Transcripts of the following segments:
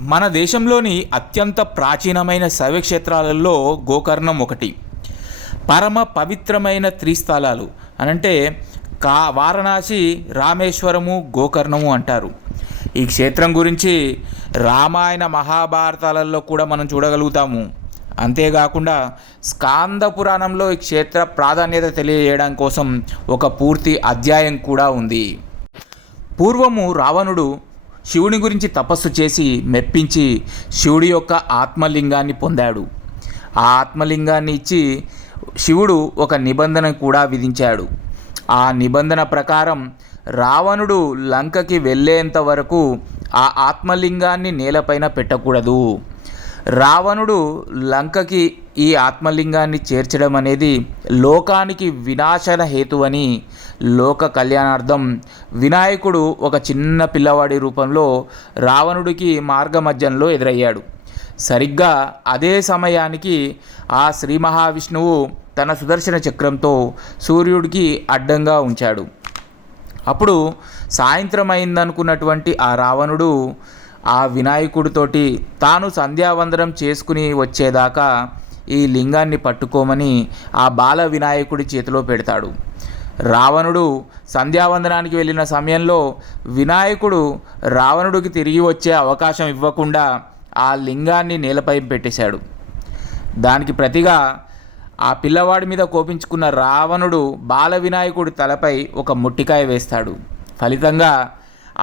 మన దేశంలోని అత్యంత ప్రాచీనమైన శైవక్షేత్రాలలో గోకర్ణం ఒకటి. పరమ పవిత్రమైన త్రిస్థలాలు అనంటే వారణాసి, రామేశ్వరము, గోకర్ణము అంటారు. ఈ క్షేత్రం గురించి రామాయణ మహాభారతాలలో కూడా మనం చూడగలుగుతాము. అంతేకాకుండా స్కాంద పురాణంలో ఈ క్షేత్ర ప్రాధాన్యత తెలియజేయడం కోసం ఒక పూర్తి అధ్యాయం కూడా ఉంది. పూర్వము రావణుడు శివుని గురించి తపస్సు చేసి మెప్పించి శివుడి యొక్క ఆత్మలింగాన్ని పొందాడు. ఆ ఆత్మలింగాన్ని ఇచ్చి శివుడు ఒక నిబంధన కూడా విధించాడు. ఆ నిబంధన ప్రకారం రావణుడు లంకకి వెళ్ళేంత వరకు ఆ ఆత్మలింగాన్ని నేలపైన పెట్టకూడదు. రావణుడు లంకకి ఈ ఆత్మలింగాన్ని చేర్చడం అనేది లోకానికి వినాశన హేతువని, లోక కళ్యాణార్థం వినాయకుడు ఒక చిన్న పిల్లవాడి రూపంలో రావణుడికి మార్గమధ్యంలో ఎదురయ్యాడు. సరిగ్గా అదే సమయానికి ఆ శ్రీ మహావిష్ణువు తన సుదర్శన చక్రంతో సూర్యుడికి అడ్డంగా ఉంచాడు. అప్పుడు సాయంత్రం అయిందనుకున్నటువంటి ఆ రావణుడు ఆ వినాయకుడితోటి తాను సంధ్యావందనం చేసుకుని వచ్చేదాకా ఈ లింగాన్ని పట్టుకోమని ఆ బాల వినాయకుడి చేతిలో పెడతాడు. రావణుడు సంధ్యావందనానికి వెళ్ళిన సమయంలో వినాయకుడు రావణుడికి తిరిగి వచ్చే అవకాశం ఇవ్వకుండా ఆ లింగాన్ని నేలపై పెట్టేశాడు. దానికి ప్రతిగా ఆ పిల్లవాడి మీద కోపించుకున్న రావణుడు బాల వినాయకుడి తలపై ఒక ముట్టికాయ వేస్తాడు. ఫలితంగా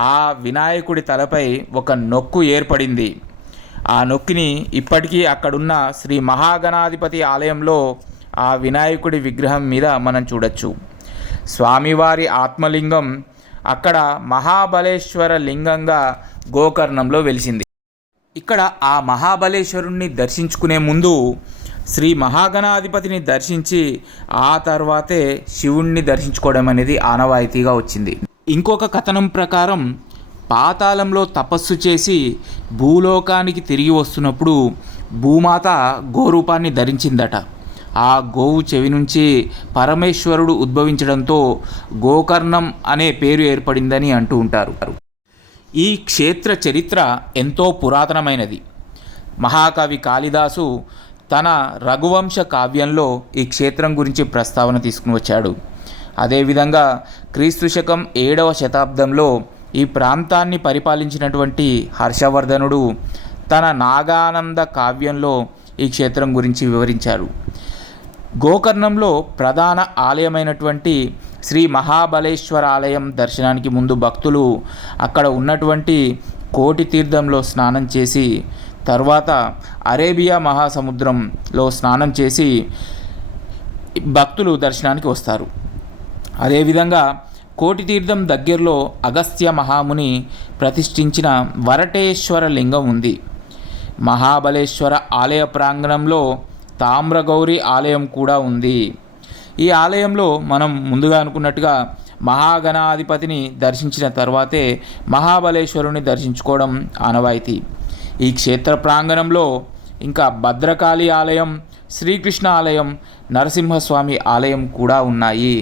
ఆ వినాయకుడి తలపై ఒక నొక్కు ఏర్పడింది. ఆ నొక్కిని ఇప్పటికీ అక్కడున్న శ్రీ మహాగణాధిపతి ఆలయంలో ఆ వినాయకుడి విగ్రహం మీద మనం చూడొచ్చు. స్వామివారి ఆత్మలింగం అక్కడ మహాబలేశ్వర లింగంగా గోకర్ణంలో వెలిసింది. ఇక్కడ ఆ మహాబలేశ్వరుణ్ణి దర్శించుకునే ముందు శ్రీ మహాగణాధిపతిని దర్శించి ఆ తర్వాతే శివుణ్ణి దర్శించుకోవడం అనేది ఆనవాయితీగా వచ్చింది. ఇంకొక కథనం ప్రకారం పాతాళంలో తపస్సు చేసి భూలోకానికి తిరిగి వస్తున్నప్పుడు భూమాత గోరూపాన్ని ధరించిందట. ఆ గోవు చెవి నుంచి పరమేశ్వరుడు ఉద్భవించడంతో గోకర్ణం అనే పేరు ఏర్పడిందని అంటూ ఉంటారు. ఈ క్షేత్ర చరిత్ర ఎంతో పురాతనమైనది. మహాకవి కాళిదాసు తన రఘువంశ కావ్యంలో ఈ క్షేత్రం గురించి ప్రస్తావన తీసుకుని వచ్చాడు. అదేవిధంగా క్రీస్తు శకం 7వ శతాబ్దంలో ఈ ప్రాంతాన్ని పరిపాలించినటువంటి హర్షవర్ధనుడు తన నాగానంద కావ్యంలో ఈ క్షేత్రం గురించి వివరించారు. గోకర్ణంలో ప్రధాన ఆలయమైనటువంటి శ్రీ మహాబలేశ్వర ఆలయం దర్శనానికి ముందు భక్తులు అక్కడ ఉన్నటువంటి కోటి తీర్థంలో స్నానం చేసి తర్వాత అరేబియా మహాసముద్రంలో స్నానం చేసి భక్తులు దర్శనానికి వస్తారు. అదేవిధంగా కోటి తీర్థం దగ్గరలో అగస్త్య మహాముని ప్రతిష్ఠించిన వరటేశ్వర లింగం ఉంది. మహాబలేశ్వర ఆలయ ప్రాంగణంలో తామ్రగౌరి ఆలయం కూడా ఉంది. ఈ ఆలయంలో మనం ముందుగా అనుకున్నట్టుగా మహాగణాధిపతిని దర్శించిన తర్వాతే మహాబలేశ్వరుని దర్శించుకోవడం ఆనవాయితీ. ఈ క్షేత్ర ప్రాంగణంలో ఇంకా భద్రకాళి ఆలయం, శ్రీకృష్ణ ఆలయం, నరసింహస్వామి ఆలయం కూడా ఉన్నాయి.